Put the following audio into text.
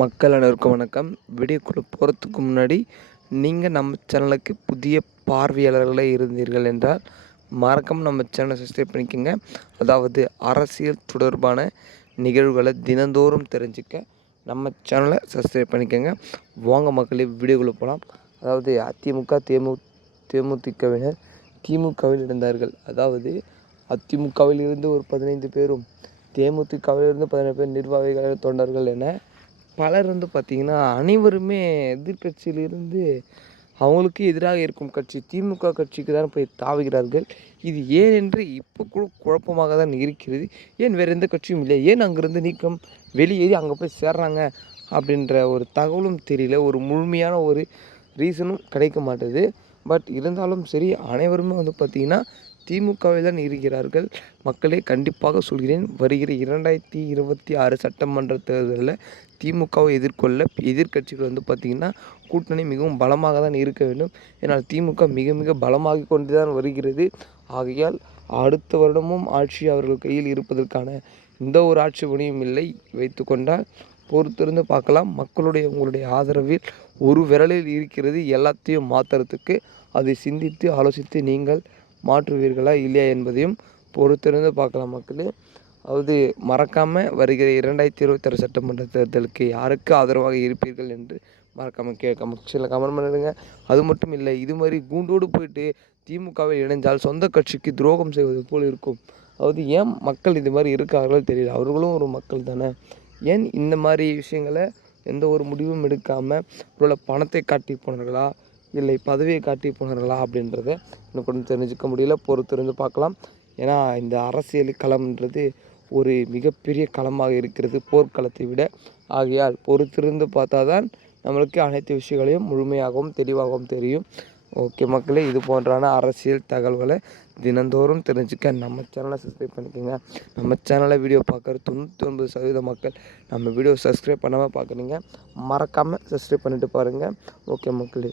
மக்கள் அனைவருக்கும் வணக்கம். வீடியோக்குள்ளே போகிறதுக்கு முன்னாடி நீங்கள் நம்ம சேனலுக்கு புதிய பார்வையாளர்களே இருந்தீர்கள் என்றால் மறக்காம நம்ம சேனலை சப்ஸ்கிரைப் பண்ணிக்கோங்க. அதாவது அரசியல் தொடர்பான நிகழ்வுகளை தினந்தோறும் தெரிஞ்சுக்க நம்ம சேனலை சப்ஸ்கிரைப் பண்ணிக்கோங்க. வாங்க மக்களே வீடியோக்குள்ளே போகலாம் அதாவது அதிமுக தேமு தேமுதிகவினர் திமுகவில் இருந்தார்கள். அதாவது அதிமுகவில் இருந்து ஒரு பதினைந்து பேரும் தேமுதிகவில் இருந்து பதினேழு பேர் நிர்வாகிகள் தொண்டர்கள் என பலர் வந்து பார்த்திங்கன்னா அனைவருமே எதிர்க்கட்சியிலிருந்து அவங்களுக்கு எதிராக இருக்கும் கட்சி திமுக கட்சிக்கு தான் போய் தாவுகிறார்கள். இது ஏன் என்று இப்போ கூட குழப்பமாக தான் இருக்கிறது. ஏன் வேறு எந்த கட்சியும் இல்லை? ஏன் அங்கேருந்து நீக்கம் வெளியேறி அங்கே போய் சேர்றாங்க? அப்படின்ற ஒரு தகவலும் தெரியல. ஒரு முழுமையான ஒரு ரீசனும் கிடைக்க மாட்டேது. பட் இருந்தாலும் சரி அனைவருமே வந்து பார்த்திங்கன்னா திமுகவில் தான் இருக்கிறார்கள். மக்களே கண்டிப்பாக சொல்கிறேன் வருகிற இரண்டாயிரத்தி இருபத்தி ஆறு சட்டமன்ற தேர்தலில் திமுகவை எதிர்கொள்ள எதிர்க்கட்சிகள் வந்து பார்த்திங்கன்னா கூட்டணி மிகவும் பலமாக தான் இருக்க வேண்டும். ஏன்னால் திமுக மிக மிக பலமாகி கொண்டு தான் வருகிறது. ஆகையால் அடுத்த வருடமும் ஆட்சி அவர்கள் கையில் இருப்பதற்கான எந்த ஒரு ஆட்சி பணியும் இல்லை. வைத்து கொண்டால் பொறுத்திருந்து பார்க்கலாம். மக்களுடைய உங்களுடைய ஆதரவில் ஒரு விரலில் இருக்கிறது எல்லாத்தையும் மாற்றுறதுக்கு அதை சிந்தித்து ஆலோசித்து நீங்கள் மாற்றுவீர்களா இல்லையா என்பதையும் பொறுத்திருந்து பார்க்கலாம் மக்களே. அதாவது மறக்காமல் வருகிற இரண்டாயிரத்தி இருபத்தாறு சட்டமன்ற தேர்தலுக்கு யாருக்கு ஆதரவாக இருப்பீர்கள் என்று மறக்காமல் கேட்க சில கமெண்ட் பண்ணிடுங்க. அது மட்டும் இல்லை இது மாதிரி கூண்டோடு போயிட்டு திமுகவில் இணைந்தால் சொந்த கட்சிக்கு துரோகம் செய்வது போல் இருக்கும். அதாவது ஏன் மக்கள் இது மாதிரி இருக்கார்களோ தெரியல அவர்களும் ஒரு மக்கள் தானே. ஏன் இந்த மாதிரி விஷயங்களை எந்த ஒரு முடிவும் எடுக்காமல் உள்ள பணத்தை காட்டி போனார்களா? இல்லை பதவியை காட்டி போனார்களா அப்படின்றத இன்னும் கொஞ்சம் தெரிஞ்சுக்க முடியல. பொறுத்திருந்து பார்க்கலாம். ஏன்னா இந்த அரசியல் களம்ன்றது ஒரு மிகப்பெரிய களமாக இருக்கிறது போர்க்களத்தை விட. ஆகையால் பொறுத்திருந்து பார்த்தா தான் நம்மளுக்கு அனைத்து விஷயங்களையும் முழுமையாகவும் தெளிவாகவும் தெரியும். ஓகே மக்களே இது போன்றான அரசியல் தகவல்களை தினந்தோறும் தெரிஞ்சுக்க நம்ம சேனலை சப்ஸ்கிரைப் பண்ணிக்கோங்க. நம்ம சேனலை வீடியோ பார்க்குற தொண்ணூற்றி ஒன்பது சதவீத மக்கள் நம்ம வீடியோ சப்ஸ்கிரைப் பண்ணாமல் பார்க்குறீங்க. மறக்காமல் சப்ஸ்கிரைப் பண்ணிட்டு பாருங்கள் ஓகே மக்களே.